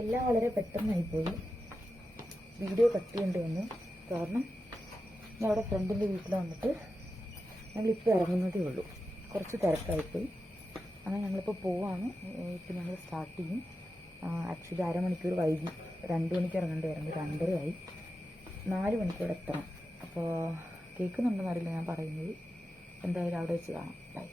എല്ലാം വളരെ പെട്ടെന്നായിപ്പോയി. Video cut ചെയ്യേണ്ടി വന്നു. കാരണം ഞാൻ അവിടെ ഫ്രണ്ടിൻ്റെ വീട്ടിൽ വന്നിട്ട് ഞങ്ങളിപ്പോൾ ഇറങ്ങുന്നതേ ഉള്ളൂ. കുറച്ച് തിരക്കായിപ്പോയി. അങ്ങനെ ഞങ്ങളിപ്പോൾ പോവാണ്. ഇപ്പം ഞങ്ങൾ സ്റ്റാർട്ട് ചെയ്യും. ആക്ച്വലി അരമണിക്കൂർ വൈകി. 2 മണിക്ക് ഇറങ്ങേണ്ടതായിരുന്നു. 2:30 ആയി. 4 മണിക്കൂർ എത്തണം. അപ്പോൾ കേൾക്കുന്നുണ്ടെന്ന് അറിയില്ല ഞാൻ പറയുന്നത്. എന്തായാലും അവിടെ വെച്ച് കാണാം. ബൈ.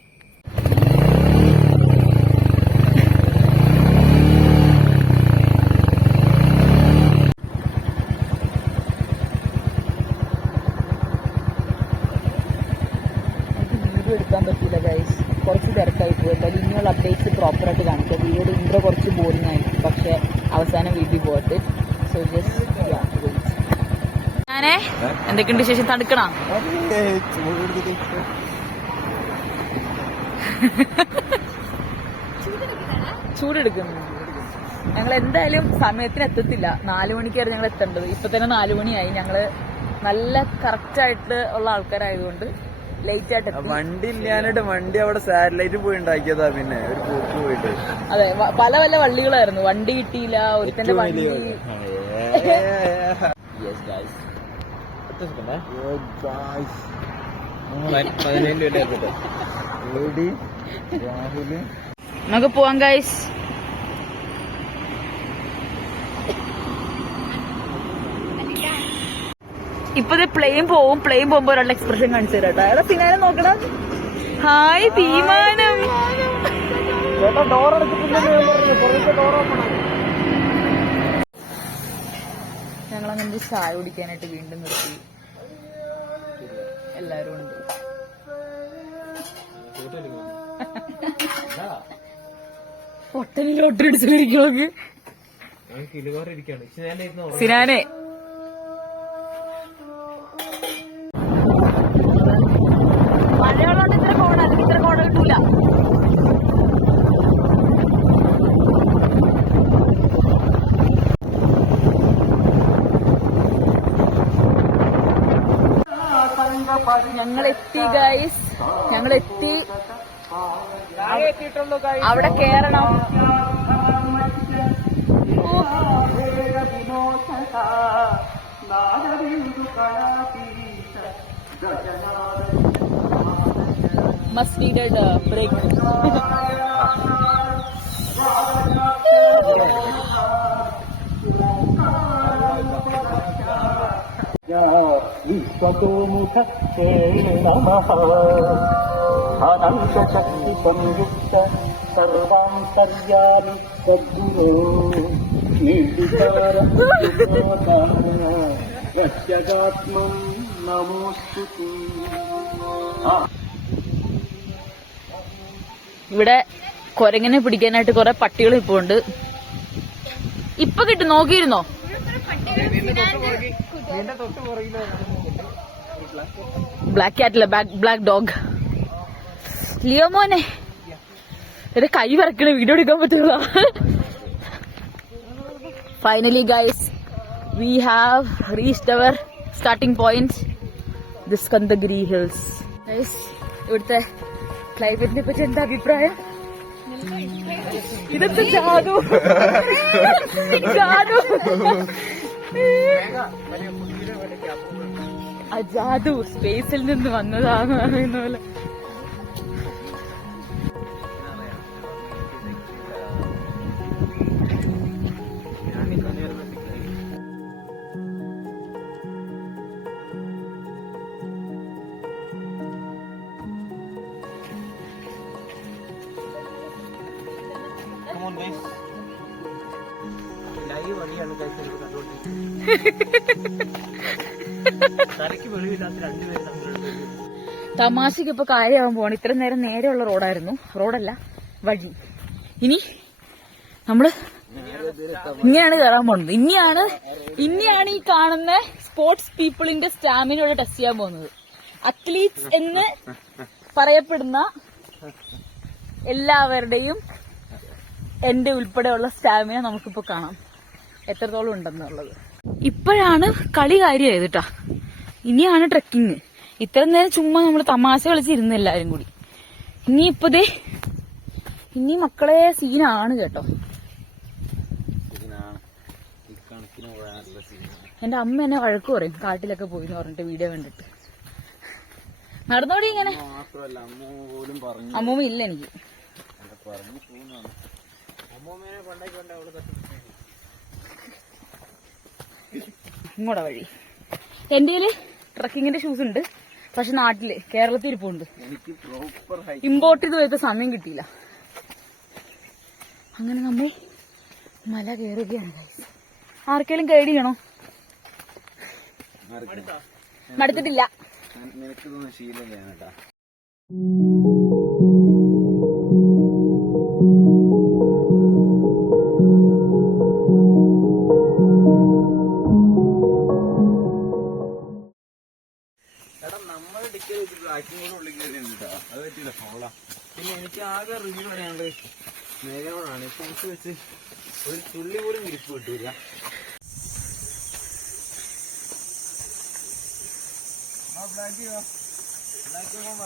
വീഡിയോ എടുക്കാൻ പറ്റില്ല ഗൈസ്, കുറച്ച് തിരക്കായി പോയി. എന്തായാലും ഇനിയുള്ള അപ്ഡേറ്റ്സ് പ്രോപ്പറായിട്ട് കാണിക്കാം. വീഡിയോയുടെ ഇൻട്രോ കുറച്ച് ബോറിംഗ് ആയിരിക്കും, പക്ഷേ അവസാനം വീഡിയോ പോയിട്ട്. സോ ജസ്റ്റ് ഞാനേ എന്തൊക്കെയുണ്ട് വിശേഷം? തണുക്കണോ? ചൂടെടുക്കുന്നു. ഞങ്ങൾ എന്തായാലും സമയത്തിന് എത്തത്തില്ല. 4 മണിക്കായിരുന്നു ഞങ്ങൾ എത്തേണ്ടത്. ഇപ്പൊ തന്നെ 4 മണിയായി. ഞങ്ങള് നല്ല കറക്റ്റ് ആയിട്ട് ഉള്ള ആൾക്കാരായതുകൊണ്ട് ലേറ്റ് ആയിട്ട് വണ്ടി ഇല്ലാനായിട്ട് വണ്ടി അവിടെ സാറ്റലൈറ്റ് പോയി ഉണ്ടാക്കിയതാ. പിന്നെ ഒരു പോക്ക് പോയിട്ട് അതെ, പല പല വള്ളികളായിരുന്നു. വണ്ടി കിട്ടിയില്ല. ഒരുത്തന്റെ വണ്ടി നമുക്ക് പോവാം ഗൈസ്. ഇപ്പത് പ്ലെയിൻ പോവും. പ്ലെയിൻ പോകുമ്പോ ഒരാളുടെ എക്സ്പ്രഷൻ കാണിച്ചു തരാം കേട്ടോ. എവിടെ സിനാനെ നോക്കണം. ഹായ് തീരുമാനം. ഞങ്ങളങ്ങനെ ചായ കുടിക്കാനായിട്ട് വീണ്ടും നിർത്തി. എല്ലാരും ഉണ്ട്. ഹോട്ടലിൽ ലോട്ടറി അടിച്ചിരിക്കും സിനാനെ. മഴയുള്ളതുകൊണ്ട് ഇത്ര കോട, അതിന് ഇത്ര കോട കിട്ടൂല. ഞങ്ങളെത്തി ഗൈസ്, ഞങ്ങളെത്തി. അവിടെ കേറണം. Must needed a break. विश्वतोमुख नमः अनन्तशक्ति संयुक्त सर्वान्तर्यामि सद्गुरो निर्विकार रक्षगात्मं नमोस्तुते. ഇവിടെ കൊരങ്ങനെ പിടിക്കാനായിട്ട് കുറെ പട്ടികൾ ഇപ്പൊ ഉണ്ട്. ഇപ്പൊ കിട്ടും, നോക്കിയിരുന്നോ? ബ്ലാക്ക് ക്യാറ്റല്ല, ബ്ലാക്ക് ഡോഗ്. ലിയോ മോനെ, എന്റെ കൈ വരക്കണ വീഡിയോ എടുക്കാൻ പറ്റില്ല. Finally guys, we have reached our starting point, the Skandagiri hills. Guys, ഇവിടുത്തെ ക്ലൈമറ്റിനെ പറ്റി എന്താ അഭിപ്രായം? ഇതൊക്കെ ജാദു ജാദു ജാദു സ്പേസിൽ നിന്ന് വന്നതാന്ന് പറയുന്ന പോലെ. തമാശക്ക് ഇപ്പൊ കാര്യമാകാൻ പോവാണ്. ഇത്ര നേരം നേരെയുള്ള റോഡായിരുന്നു, റോഡല്ല വഴി. ഇനി നമ്മള് ഇങ്ങനെയാണ് കയറാൻ പോകുന്നത്. ഇനിയാണ് ഈ കാണുന്ന സ്പോർട്സ് പീപ്പിളിന്റെ സ്റ്റാമിനയോടെ ടെസ്റ്റ് ചെയ്യാൻ പോകുന്നത്. അത്ലീറ്റ്സ് എന്ന് പറയപ്പെടുന്ന എല്ലാവരുടെയും എന്റെ ഉൾപ്പെടെയുള്ള സ്റ്റാമിന നമുക്കിപ്പോ കാണാം എത്രത്തോളം ഉണ്ടെന്നുള്ളത്. ഇപ്പോഴാണ് കളി കാര്യമായത് കേട്ടാ. ഇനിയാണ് ട്രെക്കിങ്. ഇത്ര നേരം ചുമ്മാ നമ്മൾ തമാശ കളിച്ചിരുന്നു എല്ലാരും കൂടി. ഇനിയിപ്പതേ ഇനി മക്കളെ സീനാണ് കേട്ടോ. കണക്കിന് പോകാനുള്ള സീനാണ്. എന്റെ അമ്മ എന്നെ വഴക്ക് പറയും കാട്ടിലൊക്കെ പോയി എന്ന് പറഞ്ഞിട്ട് വീഡിയോ കണ്ടിട്ട്. നടന്നോടി ഇങ്ങനെ. മാത്രമല്ല അമ്മ പോലും പറഞ്ഞു. അമ്മൂമ്മ ഇല്ല എനിക്ക്. പറഞ്ഞു പോകുന്നതാണ്. അമ്മൂമ്മേനെ പണ്ടൊക്കെ കൊണ്ട് അവള് ഇങ്ങോട്ടാ വഴി. എന്റെ കയ്യില് ട്രക്കിങ്ങിന്റെ ഷൂസ് ഉണ്ട്, പക്ഷെ നാട്ടില് കേരളത്തിൽ ഇരിപ്പുണ്ട്. എനിക്ക് പ്രോപ്പർ ഇമ്പോർട്ട് ചെയ്ത് പോയപ്പോ സമയം കിട്ടിയില്ല. അങ്ങനെ നമ്മൾ മല കയറുകയാണ്. ആർക്കെങ്കിലും ഗൈഡ് ചെയ്യണോ? മടുത്തിട്ടില്ല. നിനക്ക് തോന്നുന്ന ശീലം കേട്ടാ. എടാ നമ്മളെ ടിക്കറ്റ് വെച്ച് ട്രാക്കിംഗ് കൂടെ ഉള്ളിൽ കയറി കേട്ടോ. അത് പറ്റില്ല ഫോളാ. പിന്നെ എനിക്ക് ആകെ റിവ്യൂ പറയാനുള്ളത് മേഘനോടാണ്. ഷൂസ് വെച്ച് ഒരു തുള്ളി പോലും ഇരിപ്പ് കിട്ടൂല.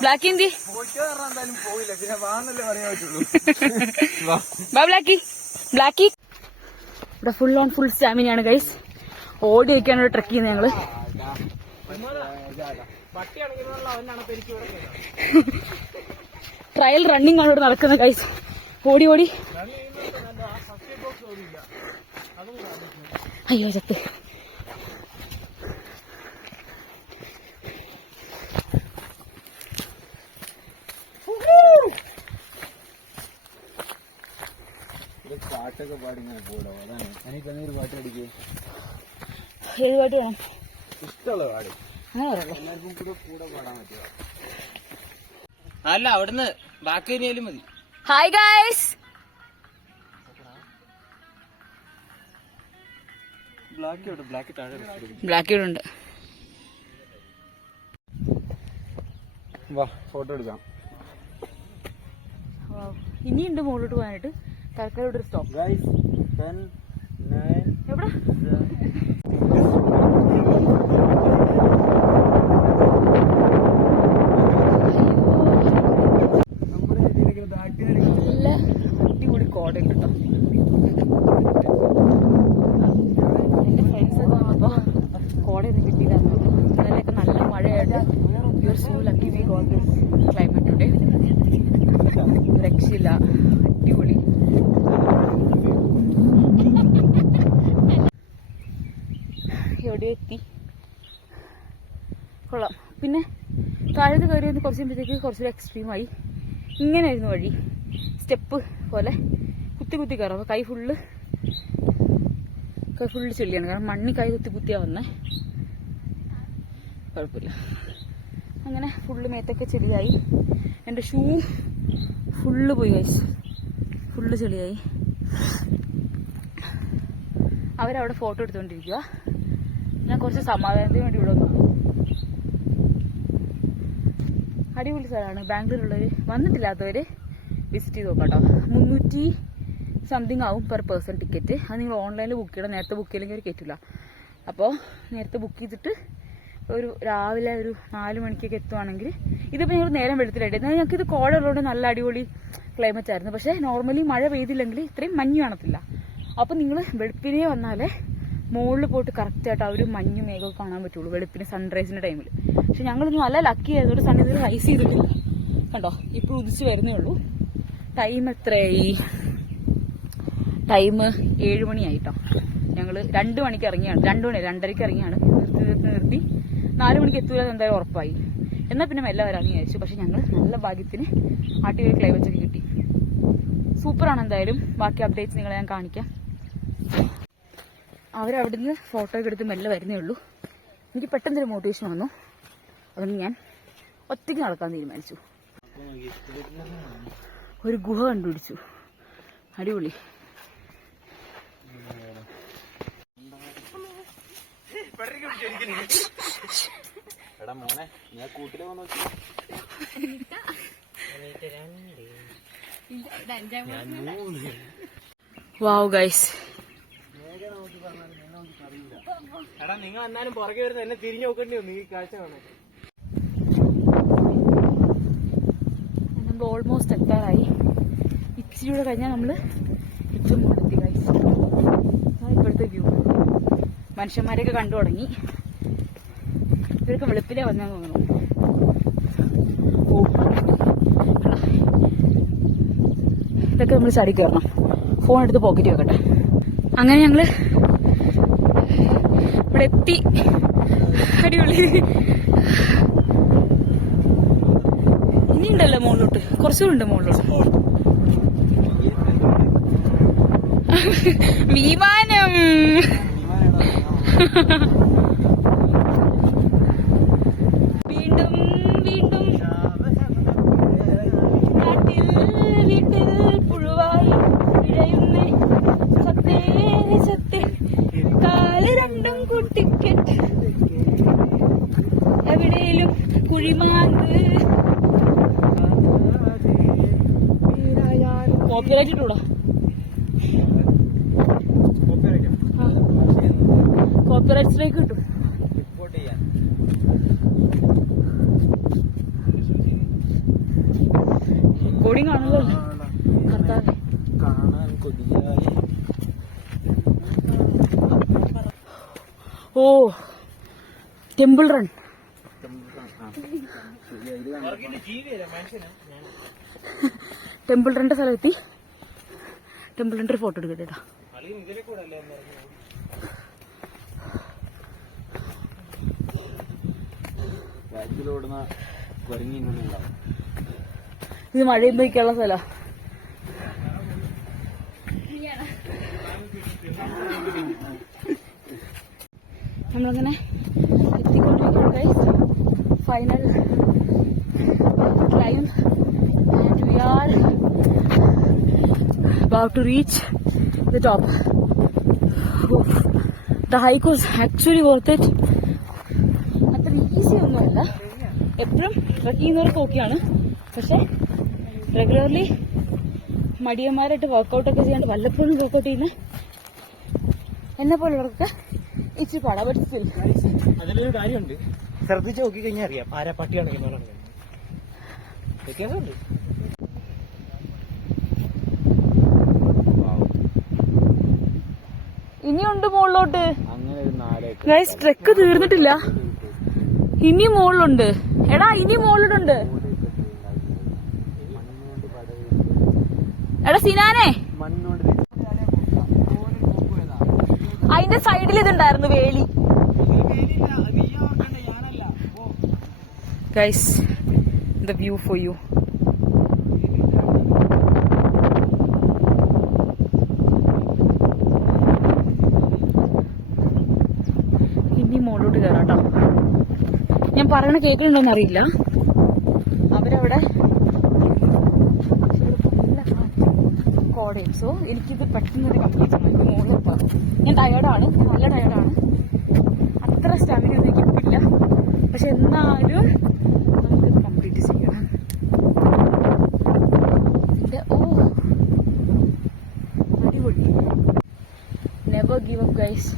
ബ്ലാക്കി എന്തി പോയിട്ട് എന്തായാലും പോയില്ല. പിന്നെ വാന്നല്ലേ പറയാൻ പറ്റുള്ളൂ. ബ്ലാക്കി ഇവിടെ ഫുൾ ഓൺ ഫുൾ സ്റ്റാമിനയാണ് ഗൈസ്. ഓടി വയ്ക്കാനുള്ള ട്രക്ക് ചെയ്യുന്നത് ഞങ്ങള്. ട്രയൽ റണ്ണിങ് ആണ് ഇവിടെ നടക്കുന്നത് ഗൈസ്. ഓടി ഓടി. അയ്യോ ചത്ത്. പാട്ടൊക്കെ പാടി ഇങ്ങനെ പോടോ. അതാണ് എനിക്ക് ഒരു പാട്ട് അടിക്കേ. ഏത് പാട്ട് വേണം? ഇഷ്ടമുള്ള പാട്. അങ്ങനെ പറയല്ലോ. എല്ലാവർക്കും കൂടെ പാടാൻ പറ്റുക. അല്ല അവിടുന്ന് ബാക്കി കഴിഞ്ഞാലും മതി. Hi guys. ബ്ലാക്ക് ഉണ്ട്. വാ ഫോട്ടോ എടുക്കാം. ഇനിയുണ്ട് മുകളിലോട്ട് പോകാനായിട്ട്. തൽക്കാലം ഇവിടെ ഒരു സ്റ്റോപ്പ്. ഗൈസ് 10 9 എവിടെ? നല്ല അടിപൊളി കോടയുണ്ട് കേട്ടോ. എന്റെ ഫ്രണ്ട്സ് ഒക്കെ വന്നപ്പോ കോടയൊന്നും കിട്ടിയില്ലാന്ന് പറഞ്ഞു. ഇന്നലെയൊക്കെ നല്ല മഴയായിട്ട് you are so lucky we got this climate today. രക്ഷയില്ല, അടിപൊളി. എവിടെ എത്തി? കൊള്ളാം. പിന്നെ താഴത്ത് കയറി വന്ന് കുറച്ച് കഴിയുമ്പോഴത്തേക്ക് കുറച്ചൊരു എക്സ്ട്രീമായി. ഇങ്ങനെയായിരുന്നു വഴി, സ്റ്റെപ്പ് പോലെ കുത്തി കുത്തി കയറാം. അപ്പോൾ കൈ ഫുള്ള് ചെളിയാണ്, കാരണം മണ്ണി കൈ കുത്തിയാണ് വന്നേ. കുഴപ്പമില്ല. അങ്ങനെ ഫുള്ള് മേത്തൊക്കെ ചെളിയായി. എൻ്റെ ഷൂ ഫുള്ള് പോയി ഗൈസ്, ഫുള്ള് ചെളിയായി. അവരവിടെ ഫോട്ടോ എടുത്തുകൊണ്ടിരിക്കുക. ഞാൻ കുറച്ച് സമാധാനത്തിന് വേണ്ടി ഇവിടെ വന്നു. അടിപൊളി സ്ഥലമാണ്. ബാംഗ്ലൂരുള്ളവർ വന്നിട്ടില്ലാത്തവർ വിസിറ്റ് ചെയ്ത് നോക്കാം കേട്ടോ. 300 സംതിങ് ആവും പെർ പേഴ്സൺ ടിക്കറ്റ്. അത് നിങ്ങൾ ഓൺലൈനിൽ ബുക്ക് ചെയ്യണം. നേരത്തെ ബുക്ക് ചെയ്യില്ലെങ്കിൽ അവർ കയറ്റില്ല. അപ്പോൾ നേരത്തെ ബുക്ക് ചെയ്തിട്ട് ഒരു രാവിലെ ഒരു 4 മണിക്കൊക്കെ എത്തുവാണെങ്കിൽ, ഇതിപ്പോൾ ഞങ്ങൾ നേരം വെളുത്തിലായിട്ട്, എന്നാൽ ഞങ്ങൾക്ക് ഇത് കോട ഉള്ളതുകൊണ്ട് നല്ല അടിപൊളി ക്ലൈമറ്റ് ആയിരുന്നു. പക്ഷേ നോർമലി മഴ പെയ്തില്ലെങ്കിൽ ഇത്രയും മഞ്ഞ് കാണത്തില്ല. അപ്പോൾ നിങ്ങൾ വെളുപ്പിനെ വന്നാലേ മുകളിൽ പോയിട്ട് കറക്റ്റായിട്ട് ആ ഒരു മഞ്ഞ് മേഘമൊക്കെ കാണാൻ പറ്റുള്ളൂ വെളുപ്പിന് സൺറൈസിൻ്റെ ടൈമിൽ. പക്ഷെ ഞങ്ങളൊന്നും നല്ല ലക്കി ആയതുകൊണ്ട് സൺ ഇതിൽ റൈസ് ചെയ്തിട്ടില്ല. കണ്ടോ, ഇപ്പോൾ ഉദിച്ച് വരുന്നേ ഉള്ളൂ. ടൈം എത്രയായി? ടൈം 7 മണിയായിട്ടോ. ഞങ്ങൾ 2 മണിക്ക് ഇറങ്ങിയാണ്. 2:30ക്ക് ഇറങ്ങിയാണ്. നിർത്തി 4 മണിക്ക് എത്തൂല എന്തായാലും ഉറപ്പായി. എന്നാൽ പിന്നെ മെല്ലെ വരാമെന്ന് വിചാരിച്ചു. പക്ഷെ ഞങ്ങൾ നല്ല ഭാഗ്യത്തിന് അടിപൊളി ക്ലൈമറ്റ് ഒക്കെ കിട്ടി. സൂപ്പറാണ്. എന്തായാലും ബാക്കി അപ്ഡേറ്റ്സ് നിങ്ങളെ ഞാൻ കാണിക്കാം. അവരവിടുന്ന് ഫോട്ടോ ഒക്കെ എടുത്ത് മെല്ലെ വരുന്നേ ഉള്ളൂ. എനിക്ക് പെട്ടെന്നൊരു മോട്ടിവേഷൻ വന്നു. അതുകൊണ്ട് ഞാൻ ഒറ്റയ്ക്ക് നടക്കാൻ തീരുമാനിച്ചു. ഒരു ഗുഹ കണ്ടുപിടിച്ചു. അടിപൊളി. എടാ മോനെ, ഞാൻ കൂട്ടില് വന്നു. വാവ് ഗൈസ്. എടാ നിങ്ങൾ എന്നാലും പുറകെ വരുന്ന എന്നെ തിരിഞ്ഞു നോക്കേണ്ടി വന്നു ഈ കാഴ്ച കാണാൻ. നമ്മൾ ഓൾമോസ്റ്റ് എത്താറായി. ഇച്ചിരി കൂടെ കഴിഞ്ഞാൽ നമ്മൾ ഏറ്റവും മുകളിലെത്തി ഗൈസ്. ഇപ്പോഴത്തെ വ്യൂ മനുഷ്യന്മാരെയൊക്കെ കണ്ടു തുടങ്ങി. ഇവർക്ക് വെളുപ്പിലേ വന്നെന്ന് തോന്നുന്നു. ഇതൊക്കെ നമ്മൾ ചടി കയറണം. ഫോൺ എടുത്ത് പോക്കറ്റ് വെക്കട്ടെ. അങ്ങനെ ഞങ്ങള് ഇവിടെ എത്തി. അടിപൊളി. ഇനിയുണ്ടല്ലോ മുകളിലോട്ട്, കുറച്ചുകൂടെ മുകളിലോട്ട്. വിമാനം. വീണ്ടും വീണ്ടും നാട്ടിൽ വീട്ടിൽ പുഴുവായി ഇഴയുന്ന സത്തേ സത്തേ കാല് രണ്ടും കുട്ടിക്കെട്ട് എവിടെയും കുഴിമാന്ത്. കോപ്പിറൈറ്റ് ഇട്ടൂടാ. കോപ്പിറൈറ്റ് സ്ട്രൈക്ക് കിട്ടും. റെക്കോർഡിംഗ് ആണല്ലോ. കർത്താവേ. ഓ, ടെമ്പിൾ റൺ. ടെമ്പിൾ റണ്ണിന്റെ സ്ഥലത്തെത്തി. ടെമ്പിൾ റണ്ണിന്റെ ഒരു ഫോട്ടോ എടുക്കട്ടെ. ഇത് മഴയുമ്പോഴേക്കുള്ള സ്ഥലം. നമ്മളങ്ങനെ എത്തിക്കൊണ്ടിരിക്കുകയാണ്. Final climb and we are about to reach the top. Oof. The hike was actually worth it. അത്ര ഈസി ഒന്നുമല്ല. എപ്പോഴും ട്രക്ക് ചെയ്യുന്നവർക്ക് ഓക്കെയാണ്. പക്ഷെ റെഗുലർലി മടിയന്മാരായിട്ട് വർക്കൗട്ടൊക്കെ ചെയ്യാണ്ട് വല്ലപ്പോഴും വർക്കൗട്ട് ചെയ്യുന്ന എന്നെ പോലുള്ളവർക്ക് ഇച്ചിരി പാടാ. ബട്ട് സ്റ്റിൽ അതിലൊരു കാര്യമുണ്ട്. ശ്രദ്ധിച്ച് നോക്കി കഴിഞ്ഞാൽ അറിയാം ആരാ പട്ടിയാണ് എന്നോടാണ്. വ്യത്യാസമുണ്ട്. ഇനിയുണ്ട് മുകളിലോട്ട്. ഗൈസ്, ട്രെക്ക് തീർന്നിട്ടില്ല. ഇനി മുകളിലുണ്ട്. എടാ, ഇനി മുകളിലുണ്ട്. എടാ സിനാനെ, അതിന്റെ സൈഡിൽ ഇതുണ്ടായിരുന്നു വേലി. Guys, the view for you. ഇനി മുകളിലോട്ട് കയറാട്ടോ. ഞാൻ പറയണ കേൾക്കുന്നുണ്ടോന്ന് അറിയില്ല. അവരവിടെ കോടയും. സോ എനിക്കിത് പെട്ടെന്ന് കംപ്ലീറ്റ് ചെയ്യാൻ മുകളിൽ പോകും. ഞാൻ ടയേർഡാണ്, നല്ല ടയേർഡാണ്. അത്ര സ്റ്റാമിന ഒന്നും എനിക്കില്ല. പക്ഷെ എന്നാലും നമുക്കിത് കംപ്ലീറ്റ് ചെയ്യണം. അടിപൊളി. Never give up guys.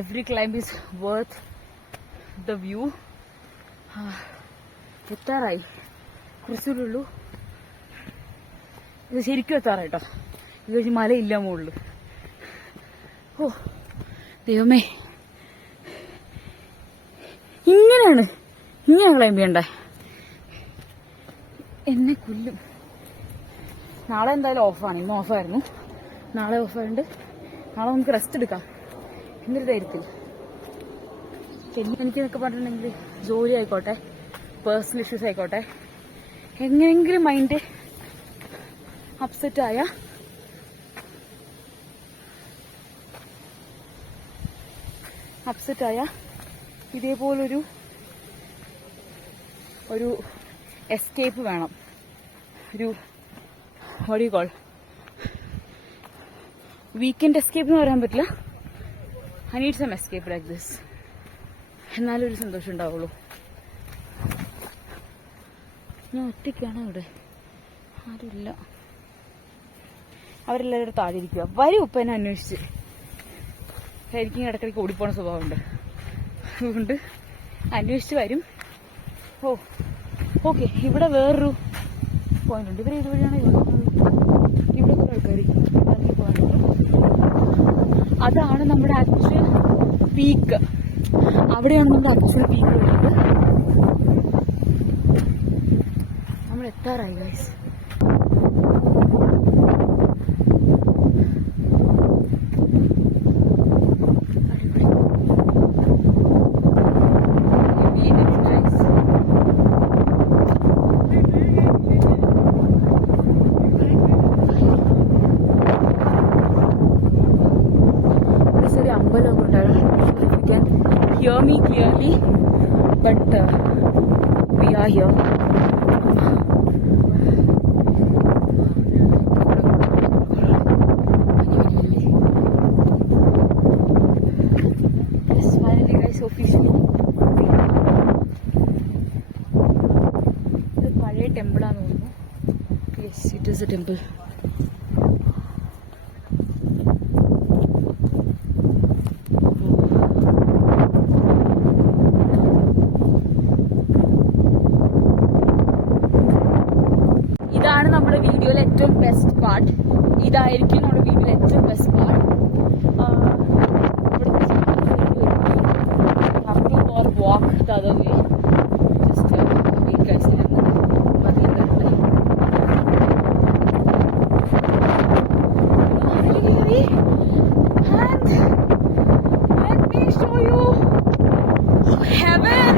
Every climb is worth the view. എത്താറായി, കുറച്ചുള്ളൂ. ഇത് ശരിക്കും എത്താറായിട്ടോ. ഇത് വെച്ച് മലയില്ല മുകളിൽ. ഓ ദൈവമേ, ഇങ്ങനെ ക്ലൈംബ് ചെയ്യണ്ടേ? എന്നെ കൊല്ലും. നാളെ എന്തായാലും ഓഫാണ്. ഇന്ന് ഓഫായിരുന്നു, നാളെ ഓഫായതുകൊണ്ട് നാളെ നമുക്ക് റെസ്റ്റ് എടുക്കാം എന്നൊരു ധൈര്യത്തിൽ. എനിക്കെന്നൊക്കെ പറഞ്ഞിട്ടുണ്ടെങ്കിൽ ജോലി ആയിക്കോട്ടെ, പേഴ്സണൽ ഇഷ്യൂസ് ആയിക്കോട്ടെ, എങ്ങനെയെങ്കിലും മൈൻഡ് അപ്സെറ്റായ ഇതേപോലൊരു എസ്കേപ്പ് വേണം. ഒരു വടി കോൾ വീക്കെൻഡ് എസ്കേപ്പ് എന്ന് പറയാൻ പറ്റില്ല. I need some escape like this. എന്നാലും ഒരു സന്തോഷം ഉണ്ടാവുള്ളൂ. ഞാൻ ഒറ്റയ്ക്കാണ് ഇവിടെ, ആരുമില്ല. അവരെല്ലാവരും താഴെ ഇരിക്കുക. വരും ഉപ്പ എന്നെ അന്വേഷിച്ച്. എനിക്കും ഇടയ്ക്കിടയ്ക്ക് ഓടിപ്പോണ സ്വഭാവമുണ്ട്, അതുകൊണ്ട് അന്വേഷിച്ച് വരും. ഓ ഓക്കെ, ഇവിടെ വേറൊരു പോയിന്റ് ഉണ്ട്. ഇവർ ഇതുവഴിയാണ് ഇവിടെ കുറെ ആൾക്കാർ ഇറങ്ങി പോകാനുണ്ട്. അതാണ് നമ്മുടെ ആക്ച്വൽ പീക്ക്. അവിടെയാണ് നമ്മുടെ ആക്ച്വൽ പീക്ക് ഉള്ളത്. നമ്മൾ എത്താറായി ഗൈസ്. അമ്പലം കൊണ്ടാണ്. You can hear me clearly, but we are here. Yes, finally guys, officially. ഇത് പഴയ ടെമ്പിളാന്ന് തോന്നുന്നു. Yes, it is a temple. ഇതാണ് നമ്മുടെ വീഡിയോയിലെ ഏറ്റവും ബെസ്റ്റ് പാർട്ട്. ഇതായിരിക്കും നമ്മുടെ വീഡിയോയിലെ ഏറ്റവും best part. Walk the other way. Just wait guys. Let me show you heaven.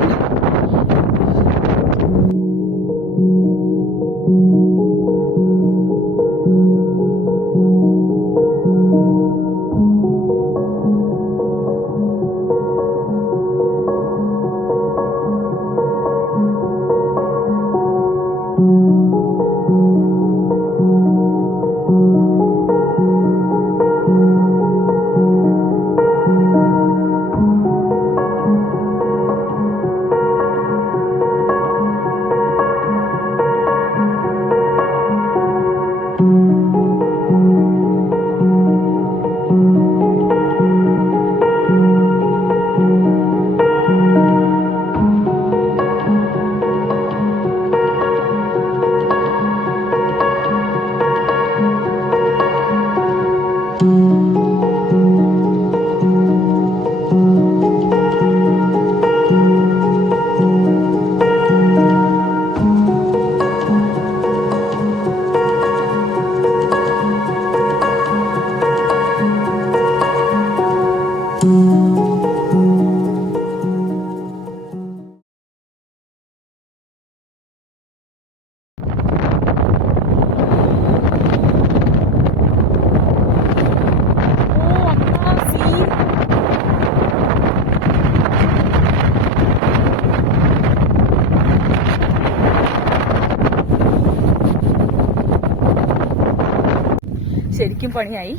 ശരിക്കും പണിയായി.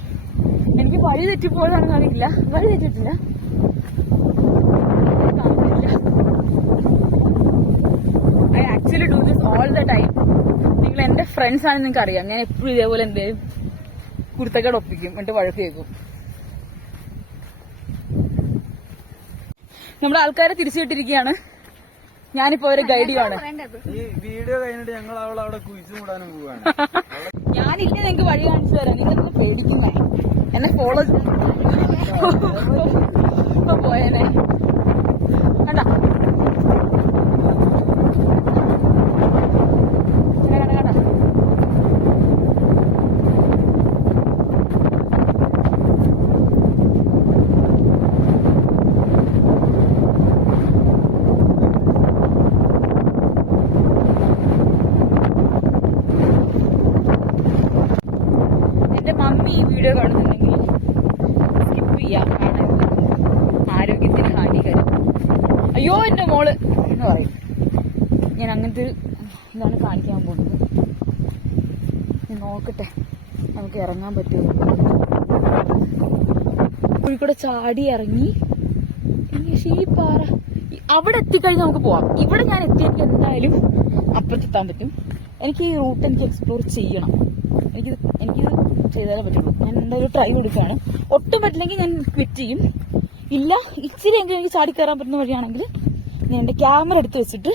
എനിക്ക് വഴി തെറ്റിപ്പോയതാണെന്ന് അറിയില്ല. വഴി തെറ്റിട്ടില്ല. I actually do this all the time. നിങ്ങൾ എന്റെ ഫ്രണ്ട്സ് ആണെന്ന് നിങ്ങൾക്ക് അറിയാം. ഞാൻ എപ്പോഴും ഇതേപോലെ എന്തേലും കുരുത്തക്കേട് ഒപ്പിക്കും, എന്നിട്ട് വഴക്ക് കേൾക്കും. നമ്മുടെ ആൾക്കാരെ തിരിച്ചുവിട്ടിരിക്കുകയാണ്. ഞാനിപ്പോ അവരെ ഗൈഡ് ചെയ്യുവാണ്. ഈ വീഡിയോ കഴിഞ്ഞിട്ട് ഞങ്ങൾ അവിടെ കുഴിച്ചു മൂടാനും പോവാണ്. ഞാനില്ല, നിങ്ങൾക്ക് വഴി കാണിച്ചു തരാം. നിങ്ങൾ പേടിക്കുന്നേ എന്നെ ഫോളോ പോയേനെ. കണ്ട മമ്മി ഈ വീഡിയോ കാണുന്നുണ്ടെങ്കിൽ സ്കിപ്പ് ചെയ്യാം. കാണരുത്, ആരോഗ്യത്തിന് ഹാനികരം. അയ്യോ എന്റെ മോള് എന്ന് പറയും. ഞാൻ അങ്ങനത്തെ ഇതാണ് കാണിക്കാൻ പോകുന്നത്. ഞാൻ നോക്കട്ടെ നമുക്ക് ഇറങ്ങാൻ പറ്റുമോ. കോഴിക്കോട് ചാടി ഇറങ്ങി ഈ പാറ അവിടെ എത്തിക്കഴിഞ്ഞ് നമുക്ക് പോവാം. ഇവിടെ ഞാൻ എത്തിയെങ്കിൽ എന്തായാലും അപ്പുറത്തെത്താൻ പറ്റും. എനിക്ക് ഈ റൂട്ട് എനിക്ക് എക്സ്പ്ലോർ ചെയ്യണം. എനിക്കിത് ചെയ്താലേ പറ്റുള്ളൂ. ഞാൻ എന്തായാലും ട്രൈ കൊടുക്കുകയാണ്. ഒട്ടും പറ്റില്ലെങ്കിൽ ഞാൻ ക്വിറ്റ് ചെയ്യും. ഇല്ല ഇച്ചിരി എങ്കിലും എനിക്ക് ചാടി കയറാൻ പറ്റുന്ന വഴിയാണെങ്കിൽ ഞാൻ എൻ്റെ ക്യാമറ എടുത്ത് വെച്ചിട്ട്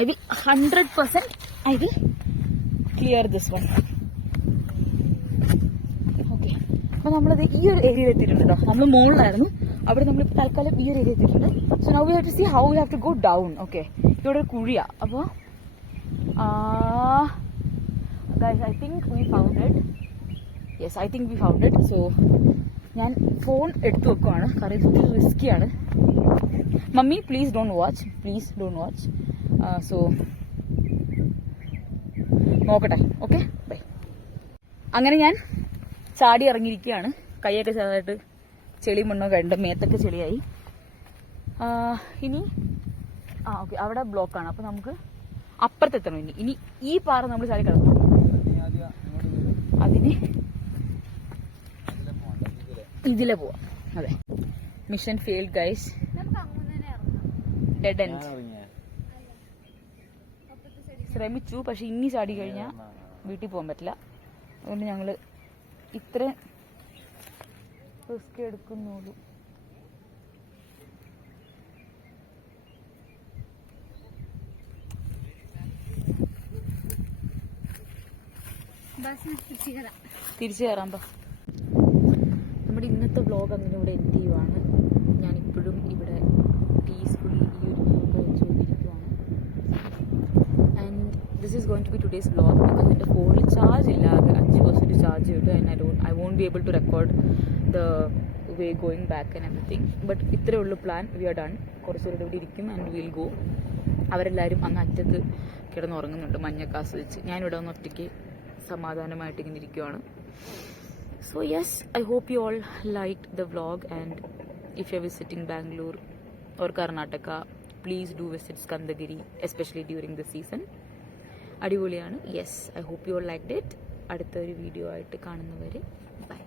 I will 100% I will clear this one. Okay, അപ്പൊ നമ്മളത് ഈ ഒരു ഏരിയയിൽ എത്തിയിട്ടുണ്ട് കേട്ടോ. നമ്മൾ മുകളിലായിരുന്നു, അവിടെ നമ്മൾ തൽക്കാലം ഈ ഒരു ഏരിയ എത്തിയിട്ടുണ്ട്. So now we have to see how we have to go down. Okay, ഇവിടെ ഒരു കുഴിയാണ്. അപ്പോൾ guys, I think we found it. Yes, I think we found it. So ഞാൻ ഫോൺ എടുത്തു വെക്കുവാണ്, കാരണം ഇത് റിസ്ക്കിയാണ്. Mummy please don't watch, please don't watch. So നോക്കട്ടെ. Okay, bye. അങ്ങനെ ഞാൻ ചാടി ഇറങ്ങിയിരിക്കുകയാണ്. കൈയൊക്കെ ചെറുതായിട്ട് ചെളി മണ്ണൊക്കെ ഉണ്ട്, മേത്തൊക്കെ ചെളിയായി. ഇനി ഓക്കെ, അവിടെ ബ്ലോക്കാണ്. അപ്പോൾ നമുക്ക് അപ്പുറത്തെത്തണം. ഇനി ഈ പാറ നമ്മൾ ചാടി കിടക്കും. അതിന് ഇതിലെ പോവാം. അതെ, mission failed guys. Dead end. ശ്രമിച്ചു, പക്ഷെ ഇനി ചാടി കഴിഞ്ഞാൽ വീട്ടിൽ പോകാൻ പറ്റില്ല. അതുകൊണ്ട് ഞങ്ങൾ ഇത്ര റിസ്ക് എടുക്കുന്നുള്ളൂ. തിരിച്ചു കയറാം. നമ്മുടെ ഇന്നത്തെ വ്ലോഗ് അങ്ങനെ ഇവിടെ എൻഡ് ചെയ്യുവാണ്. ഞാനിപ്പോഴും ഇവിടെ പീസ്ഫുള്ളി ഈ ഒരു വ്യൂ വെച്ചുകൊണ്ടിരിക്കുവാണ്. And this is going to be today's vlog. Because എൻ്റെ ഫോണിൽ ചാർജ് ഇല്ല, ആകെ 5% ചാർജ് കിട്ടും. And I won't be able to record the way going back and everything. But ഇത്രയേ ഉള്ളൂ പ്ലാൻ. V are done. കുറച്ചുകൂടെ ഇവിടെ ഇരിക്കും ആൻഡ് വിൽ ഗോ. അവരെല്ലാവരും അങ്ങ് അറ്റത്ത് കിടന്നുറങ്ങുന്നുണ്ട് മഞ്ഞൊക്കെ ആസ്വദിച്ച്. ഞാനിവിടെ ഒന്ന് ഒറ്റയ്ക്ക് സമാധാനമായിട്ട് ഇങ്ങനെ ഇരിക്കുവാണ്. So yes, I hope you all liked the vlog, and if you're visiting Bangalore or Karnataka, please do visit Skandagiri, especially during the season. അടിപൊളിയാണ്. Yes, I hope you all liked it. അടുത്തൊരു video ആയിട്ട് കാണുന്നവരെ by.